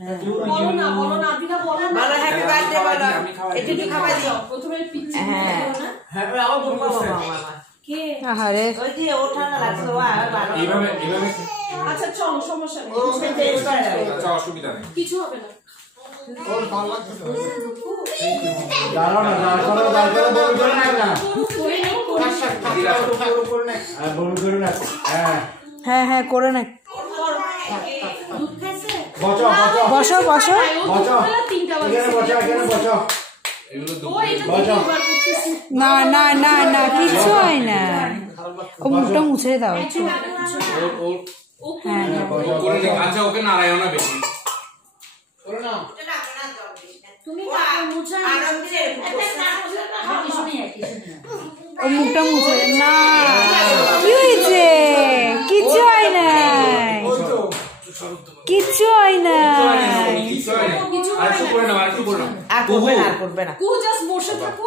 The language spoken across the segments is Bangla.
বলো না দিদা বলো না বলো হ্যাপি বার্থডে বলো একটু খাওয়াই দিও প্রথমে পিচ্ছি হ্যাঁ আবার বলবো মামা কে আরে ওই যে ওঠা না লাগছে এইভাবে আচ্ছা চলো সমস্যা নেই ও টেস্ট করে আচ্ছা অসুবিধা নেই কিছু হবে না ওর ভালো লাগছে দাঁড়াও না দাঁড়াও বমি করে না বমি করে না হ্যাঁ হ্যাঁ করে না দুধ খাইছে বসো বসো বসো বসো তিনটা এখানে বসো এগুলো ও এটা দুবার করতেছি না না না না কিচ্ছু হয় না ও মুখটা মুছে দাও হ্যাঁ করে নে আচ্ছা ওকে নারায়ণ না বেশি করে নাও তুমি মুছা আনন্দে ও মুখটা মুছে না কি হয়েছে কিচ্ছু হয় না কিচ্ছু হয় না আর একটু করে নাও আর একটু করে নাও আর করবে না কু জাস্ট বসে থাকো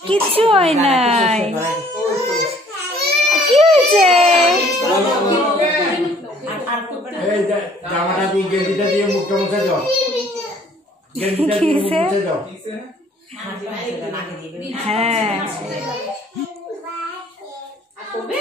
কিচ্ছু হয় না কি হয়েছে এই জামাটা দিয়ে গেঞ্জিটা দিয়ে মুখটা মুছে দাও গেঞ্জিটা দিয়ে মুখ মুছে দাও হ্যাঁ করবে